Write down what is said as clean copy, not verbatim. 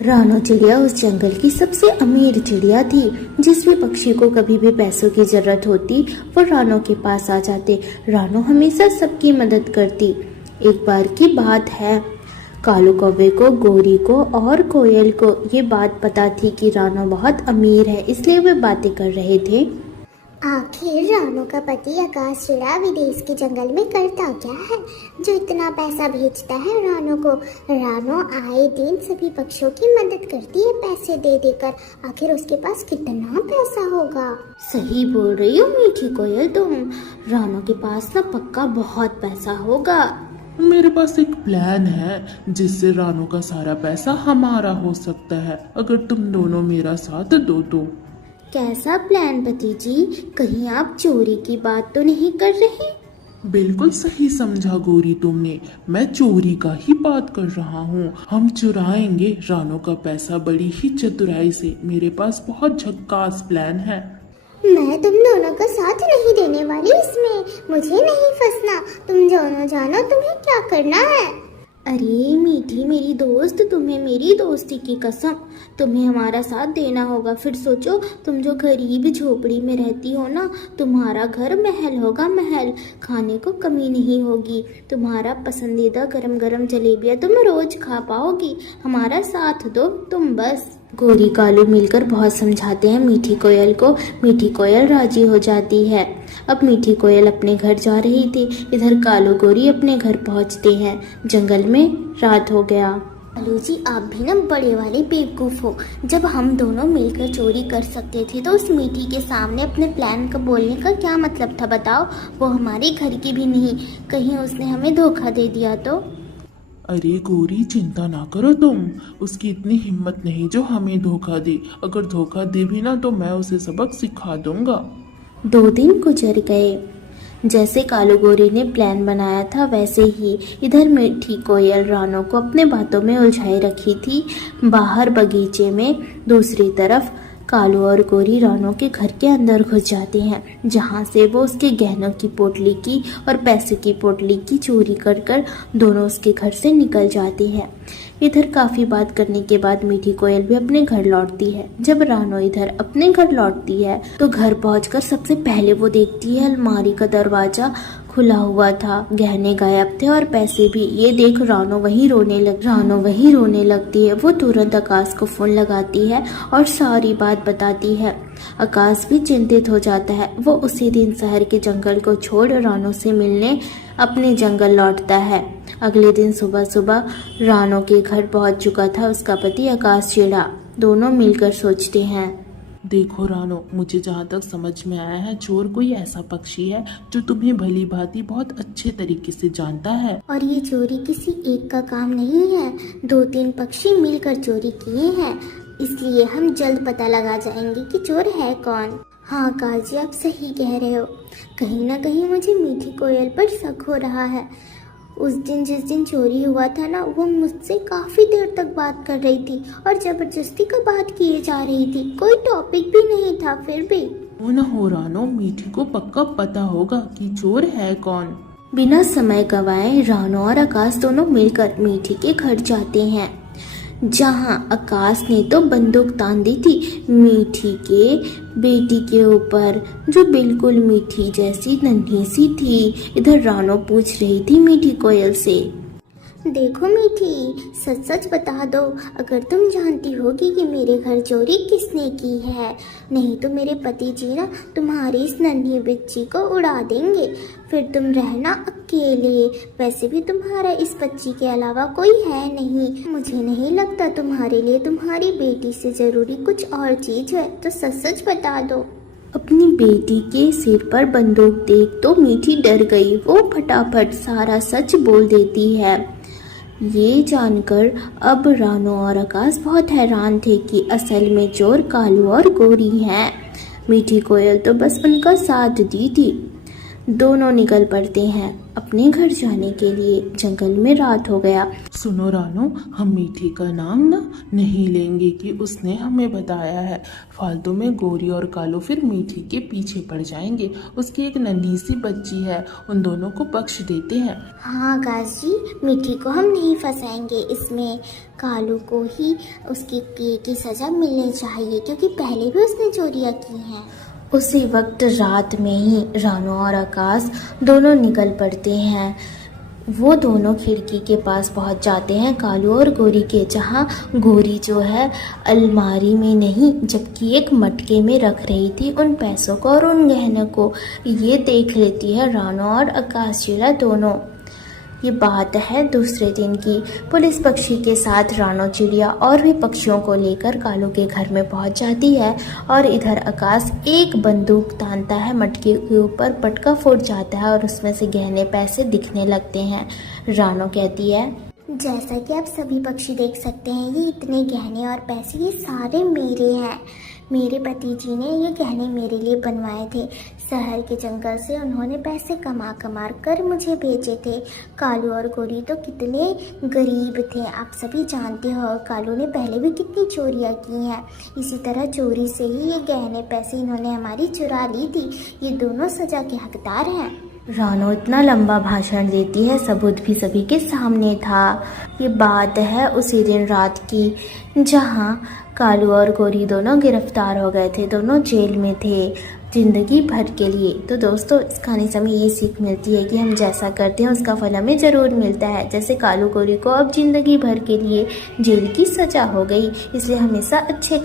रानो चिड़िया उस जंगल की सबसे अमीर चिड़िया थी। जिस भी पक्षी को कभी भी पैसों की जरूरत होती वो रानो के पास आ जाते। रानो हमेशा सबकी मदद करती। एक बार की बात है, कालू कौवे को, गोरी को और कोयल को ये बात पता थी कि रानो बहुत अमीर है, इसलिए वे बातें कर रहे थे। आखिर रानो का पति आकाश चिड़ा विदेश के जंगल में करता क्या है जो इतना पैसा भेजता है रानो को। रानो आए दिन सभी पक्षियों की मदद करती है पैसे दे देकर। आखिर उसके पास कितना पैसा होगा। सही बोल रही हो मीठी कोयल तुम। रानो के पास ना पक्का बहुत पैसा होगा। मेरे पास एक प्लान है जिससे रानो का सारा पैसा हमारा हो सकता है, अगर तुम दोनों मेरा साथ दो तो। कैसा प्लान पति जी? कहीं आप चोरी की बात तो नहीं कर रहे? बिल्कुल सही समझा गोरी तुमने, मैं चोरी का ही बात कर रहा हूँ। हम चुराएंगे रानो का पैसा बड़ी ही चतुराई से। मेरे पास बहुत झक्कास प्लान है। मैं तुम दोनों का साथ नहीं देने वाली इसमें। मुझे नहीं फंसना। तुम दोनों जानो तुम्हें क्या करना है। अरे मीठी मेरी दोस्त, तुम्हें मेरी दोस्ती की कसम, तुम्हें हमारा साथ देना होगा। फिर सोचो, तुम जो गरीब झोपड़ी में रहती हो ना, तुम्हारा घर महल होगा, महल। खाने को कमी नहीं होगी। तुम्हारा पसंदीदा गरम गरम जलेबियाँ तुम रोज खा पाओगी। हमारा साथ दो तुम बस। गोरी कालू मिलकर बहुत समझाते हैं मीठी कोयल को। मीठी कोयल राजी हो जाती है। अब मीठी कोयल अपने घर जा रही थी। इधर कालू गोरी अपने घर पहुंचते हैं। जंगल में रात हो गया। कालू जी, आप भी ना बड़े वाले बेवकूफ हो। जब हम दोनों मिलकर चोरी कर सकते थे तो उस मीठी के सामने अपने प्लान का बोलने का क्या मतलब था बताओ। वो हमारे घर की भी नहीं, कहीं उसने हमें धोखा दे दिया तो। अरे गोरी चिंता ना करो तुम, उसकी इतनी हिम्मत नहीं जो हमें धोखा दे। अगर धोखा दे भी ना तो मैं उसे सबक सिखा दूंगा। 2 दिन गुजर गए। जैसे कालू गोरी ने प्लान बनाया था वैसे ही इधर मीठी कोयल रानो को अपने बातों में उलझाए रखी थी। बाहर बगीचे में दूसरी तरफ कालू और गोरी रानो के घर के अंदर घुस जाते हैं, जहाँ से वो उसके गहनों की पोटली की और पैसे की पोटली की चोरी कर कर दोनों उसके घर से निकल जाते हैं। इधर काफ़ी बात करने के बाद मीठी कोयल भी अपने घर लौटती है। जब रानो इधर अपने घर लौटती है तो घर पहुंचकर सबसे पहले वो देखती है अलमारी का दरवाज़ा खुला हुआ था, गहने गायब थे और पैसे भी। ये देख रानो वहीं रोने लगती है। वो तुरंत आकाश को फोन लगाती है और सारी बात बताती है। आकाश भी चिंतित हो जाता है। वो उसी दिन शहर के जंगल को छोड़ रानो से मिलने अपने जंगल लौटता है। अगले दिन सुबह सुबह रानो के घर पहुंच चुका था उसका पति आकाश चिड़ा। दोनों मिलकर सोचते हैं, देखो रानो, मुझे जहाँ तक समझ में आया है चोर कोई ऐसा पक्षी है जो तुम्हें भली भांति बहुत अच्छे तरीके से जानता है। और ये चोरी किसी एक का काम नहीं है, 2-3 पक्षी मिलकर चोरी किए हैं। इसलिए हम जल्द पता लगा जाएंगे कि चोर है कौन। हाँ आकाश जी, आप सही कह रहे हो। कहीं ना कहीं मुझे मीठी कोयल पर शक हो रहा है। उस दिन जिस दिन चोरी हुआ था ना, वो मुझसे काफी देर तक बात कर रही थी और जबरदस्ती का बात किए जा रही थी। कोई टॉपिक भी नहीं था फिर भी। वो न हो रानो, मीठी को पक्का पता होगा कि चोर है कौन। बिना समय गवाए रानो और आकाश दोनों मिलकर मीठी के घर जाते हैं, जहां आकाश ने तो बंदूक तान दी थी मीठी के बेटी के ऊपर, जो बिल्कुल मीठी जैसी नन्ही सी थी। इधर रानो पूछ रही थी मीठी कोयल से, देखो मीठी, सच सच बता दो, अगर तुम जानती होगी कि मेरे घर चोरी किसने की है। नहीं तो मेरे पति जी ना तुम्हारी इस नन्ही बच्ची को उड़ा देंगे, फिर तुम रहना अकेले। वैसे भी तुम्हारा इस बच्ची के अलावा कोई है नहीं। मुझे नहीं लगता तुम्हारे लिए तुम्हारी बेटी से जरूरी कुछ और चीज है, तो सच सच बता दो। अपनी बेटी के सिर पर बंदूक देख तो मीठी डर गई। वो फटाफट सारा सच बोल देती है। ये जानकर अब रानो और आकाश बहुत हैरान थे कि असल में चोर कालू और गोरी हैं। मीठी कोयल तो बस उनका साथ दी थी। दोनों निकल पड़ते हैं अपने घर जाने के लिए। जंगल में रात हो गया। सुनो रानो, हम मीठी का नाम ना नहीं लेंगे कि उसने हमें बताया है। फालतू में गोरी और कालू फिर मीठी के पीछे पड़ जाएंगे। उसकी एक नन्ही सी बच्ची है, उन दोनों को बख्श देते हैं। हाँ गाज जी, मिठी को हम नहीं फंसाएंगे इसमें। कालू को ही उसकी किए की सज़ा मिलनी चाहिए, क्योंकि पहले भी उसने चोरियाँ की हैं। उसी वक्त रात में ही रानो और आकाश दोनों निकल पड़ते हैं। वो दोनों खिड़की के पास पहुंच जाते हैं कालू और गोरी के, जहां गोरी जो है अलमारी में नहीं जबकि एक मटके में रख रही थी उन पैसों को और उन गहनों को। ये देख लेती है रानो और आकाश चिड़ा दोनों। ये बात है दूसरे दिन की। पुलिस पक्षी के साथ रानो चिड़िया और भी पक्षियों को लेकर कालू के घर में पहुंच जाती है और इधर आकाश एक बंदूक तानता है, मटके के ऊपर पटका फूट जाता है और उसमें से गहने पैसे दिखने लगते हैं। रानो कहती है, जैसा कि आप सभी पक्षी देख सकते हैं, ये इतने गहने और पैसे ये सारे मेरे हैं। मेरे पति जी ने ये गहने मेरे लिए बनवाए थे। शहर के जंगल से उन्होंने पैसे कमा कर मुझे भेजे थे। कालू और गोरी तो कितने गरीब थे, आप सभी जानते हो। कालू ने पहले भी कितनी चोरियाँ की हैं। इसी तरह चोरी से ही ये गहने पैसे इन्होंने हमारी चुरा ली थी। ये दोनों सज़ा के हकदार हैं। रानो इतना लंबा भाषण देती है, सबूत भी सभी के सामने था। ये बात है उसी दिन रात की जहां कालू और गोरी दोनों गिरफ्तार हो गए थे। दोनों जेल में थे ज़िंदगी भर के लिए। तो दोस्तों, इस कहानी से हमें ये सीख मिलती है कि हम जैसा करते हैं उसका फल हमें ज़रूर मिलता है। जैसे कालू गोरी को अब ज़िंदगी भर के लिए जेल की सज़ा हो गई, इसलिए हमेशा अच्छे